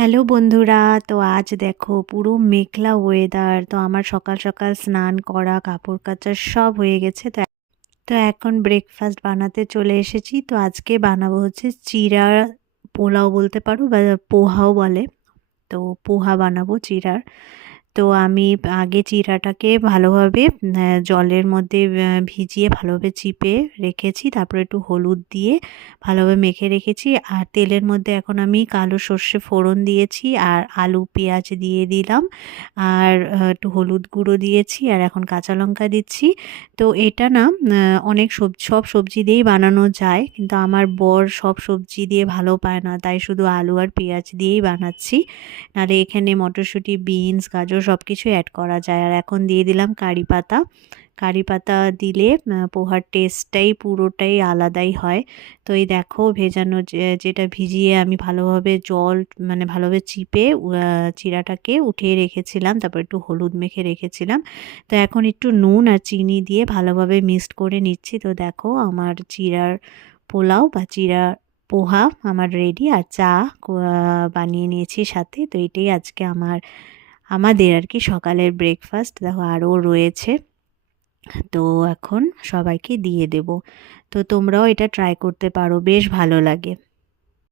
Hello বন্ধুরা, তো আজ দেখো পুরো মেঘলা ওয়েদার। তো আমার সকাল সকাল স্নান করা, কাপড় কাচা সব হয়ে গেছে। তো এখন ব্রেকফাস্ট বানাতে চলে এসেছি। তো আজকে বানাবো হচ্ছে চিড়া পোলাও বলতে পারো, বা পোহাও বলে। তো পোহা বানাবো চিড়ার। তো আমি আগে চিড়াটাকে ভালোভাবে জলের মধ্যে ভিজিয়ে ভালোভাবে চিপে রেখেছি, তারপরে একটু হলুদ দিয়ে ভালোভাবে মেখে রেখেছি। আর তেলের মধ্যে এখন আমি কালো সর্ষে ফোড়ন দিয়েছি, আর আলু পেঁয়াজ দিয়ে দিলাম, আর একটু হলুদ গুঁড়ো দিয়েছি, আর এখন কাঁচা লঙ্কা দিচ্ছি। তো এটা না অনেক সব সবজি দিয়েই বানানো যায়, কিন্তু আমার বর সব সবজি দিয়ে ভালো পায় না, তাই শুধু আলু আর পেঁয়াজ দিয়েই বানাচ্ছি। নাহলে এখানে মটরশুঁটি, বিনস, গাজর সব কিছু অ্যাড করা যায়। আর এখন দিয়ে দিলাম কারি পাতা। কারি পাতা দিলে পোহার টেস্টটাই পুরোটাই আলাদাই হয়। তো এই দেখো ভেজানো যেটা ভিজিয়ে আমি ভালোভাবে জল মানে ভালোভাবে চিপে চিড়াটাকে উঠিয়ে রেখেছিলাম, তারপর একটু হলুদ মেখে রেখেছিলাম। তো এখন একটু নুন আর চিনি দিয়ে ভালোভাবে মিক্সড করে নিচ্ছি। তো দেখো আমার চিড়ার পোলাও বা চিড়া পোহা আমার রেডি। আর চা বানিয়ে নিয়েছি সাথে। তো এটাই আজকে আমাদের আর কি সকালের ব্রেকফাস্ট। দেখো আরও রয়েছে, তো এখন সবাইকে দিয়ে দেব। তো তোমরাও এটা ট্রাই করতে পারো, বেশ ভালো লাগে।